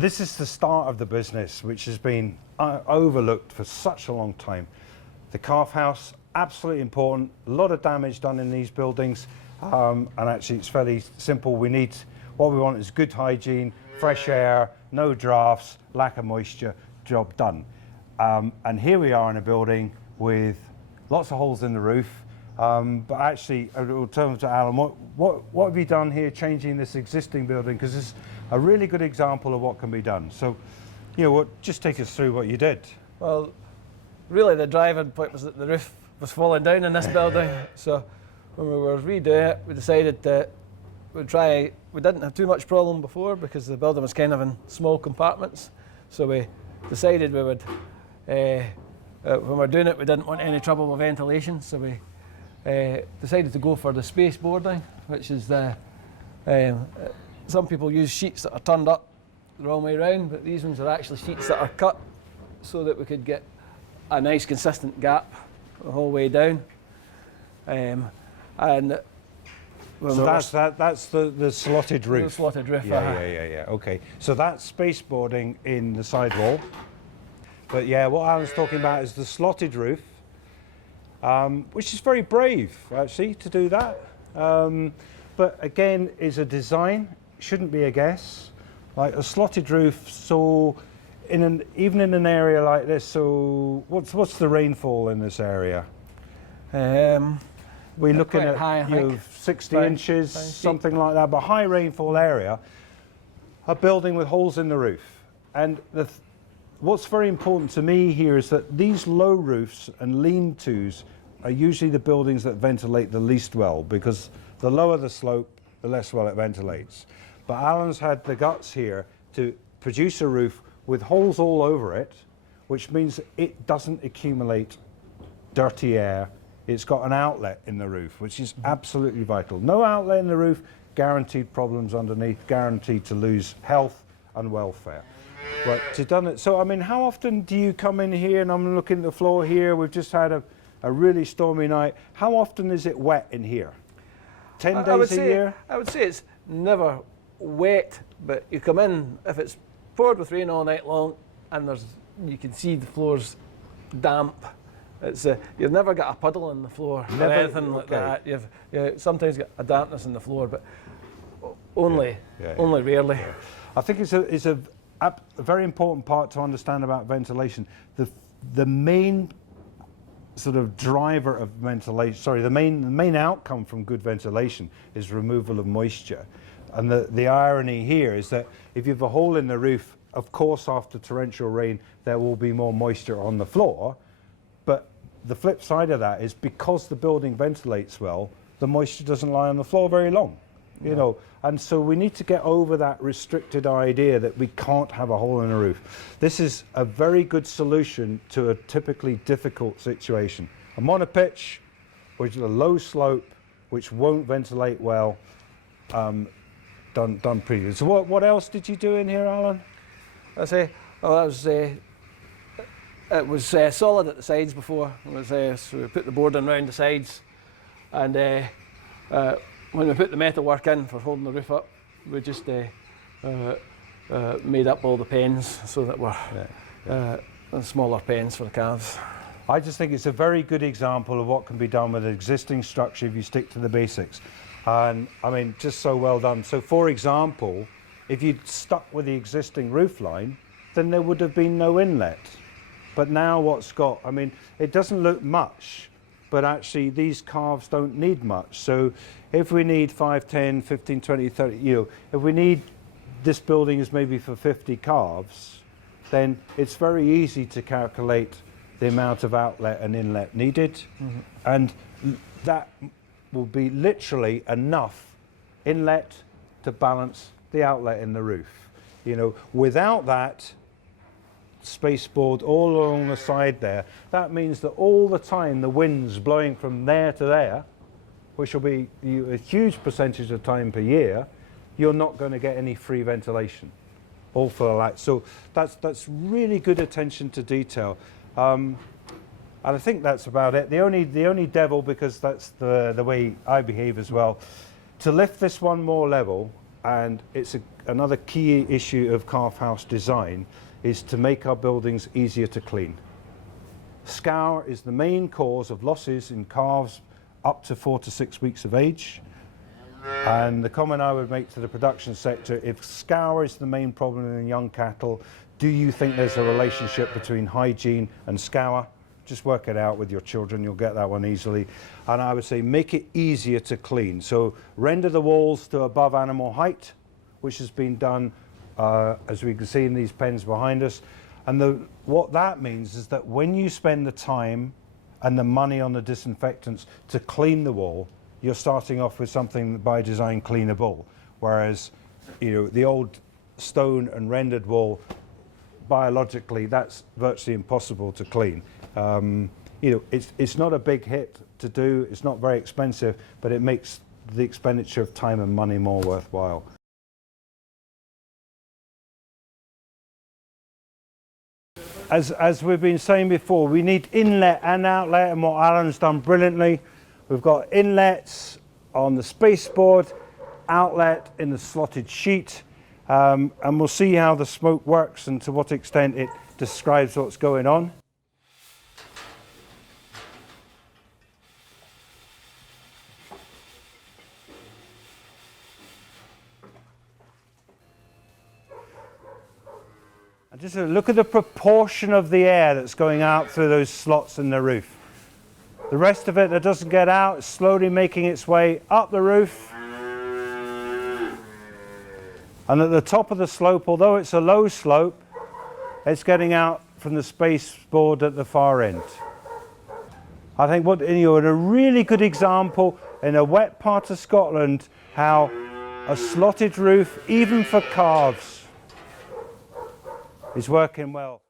This is the start of the business, which has been overlooked for such a long time. The calf house, absolutely important. A lot of damage done in these buildings, and actually it's fairly simple. What we want is good hygiene, fresh air, no drafts, lack of moisture, job done. And here we are in a building with lots of holes in the roof. But actually, I'll turn to Alan. What have you done here, changing this existing building? Because it's a really good example of what can be done. So, just take us through what you did. Well, really, the driving point was that the roof was falling down in this building. So, when we were redoing it, we decided that we'd try. We didn't have too much problem before because the building was kind of in small compartments. So we decided we would. When we were doing it, we didn't want any trouble with ventilation. So we decided to go for the space boarding, which is the some people use sheets that are turned up the wrong way around, but these ones are actually sheets that are cut so that we could get a nice consistent gap the whole way down. So that's the slotted roof. The slotted roof. Yeah. Okay. So that's space boarding in the sidewall. But yeah, what Alan's talking about is the slotted roof. Which is very brave, actually, to do that. But again, is a design, shouldn't be a guess. Like a slotted roof, so even in an area like this, so what's the rainfall in this area? We're looking at high, 60 inches, something like that, but high rainfall area, a building with holes in the roof. And what's very important to me here is that these low roofs and lean-tos are usually the buildings that ventilate the least well, because the lower the slope, the less well it ventilates. But Alan's had the guts here to produce a roof with holes all over it, which means it doesn't accumulate dirty air. It's got an outlet in the roof, which is absolutely vital. No outlet in the roof, guaranteed problems underneath, guaranteed to lose health and welfare. But to done it, so I mean, how often do you come in here? And I'm looking at the floor here. We've just had a really stormy night. How often is it wet in here? 10 days a year? I would say it's never wet, but you come in, if it's poured with rain all night long, and you can see the floor's damp. You've never got a puddle in the floor or anything like that. You've sometimes got a dampness in the floor, but only rarely. Yeah. I think it's a very important part to understand about ventilation. The main sort of driver of ventilation, the main outcome from good ventilation is removal of moisture. And the irony here is that if you have a hole in the roof, of course after torrential rain there will be more moisture on the floor, but the flip side of that is because the building ventilates well, the moisture doesn't lie on the floor very long. And so we need to get over that restricted idea that we can't have a hole in the roof. This is a very good solution to a typically difficult situation. A monopitch, which is a low slope, which won't ventilate well, done previously. So what else did you do in here, Alan? It was solid at the sides before. So we put the boarding around the sides, and when we put the metal work in for holding the roof up, we just made up all the pens so that were smaller pens for the calves. I just think it's a very good example of what can be done with an existing structure if you stick to the basics. And I mean, just so well done. So for example, if you'd stuck with the existing roof line, then there would have been no inlet. But now it doesn't look much, but actually these calves don't need much. So if we need 5, 10, 15, 20, 30, if we need this building is maybe for 50 calves, then it's very easy to calculate the amount of outlet and inlet needed. Mm-hmm. And that will be literally enough inlet to balance the outlet in the roof. Without that spaceboard all along the side there, that means that all the time the wind's blowing from there to there, which will be a huge percentage of time per year, you're not going to get any free ventilation, all for the light. So that's really good attention to detail. And I think that's about it. The only devil, because that's the way I behave as well, to lift this one more level, and it's another key issue of calf house design is to make our buildings easier to clean. Scour is the main cause of losses in calves up to 4 to 6 weeks of age. And the comment I would make to the production sector, if scour is the main problem in young cattle, do you think there's a relationship between hygiene and scour? Just work it out with your children, you'll get that one easily. And I would say make it easier to clean. So render the walls to above animal height, which has been done, as we can see in these pens behind us. And what that means is that when you spend the time and the money on the disinfectants to clean the wall, you're starting off with something by design cleanable. Whereas, the old stone and rendered wall, biologically, that's virtually impossible to clean. It's not a big hit to do, it's not very expensive, but it makes the expenditure of time and money more worthwhile. As we've been saying before, we need inlet and outlet, and what Alan's done brilliantly, we've got inlets on the spaceboard, outlet in the slotted sheet, and we'll see how the smoke works and to what extent it describes what's going on. And just look at the proportion of the air that's going out through those slots in the roof. The rest of it that doesn't get out is slowly making its way up the roof. And at the top of the slope, although it's a low slope, it's getting out from the spaceboard at the far end. I think a really good example in a wet part of Scotland, how a slotted roof, even for calves, is working well.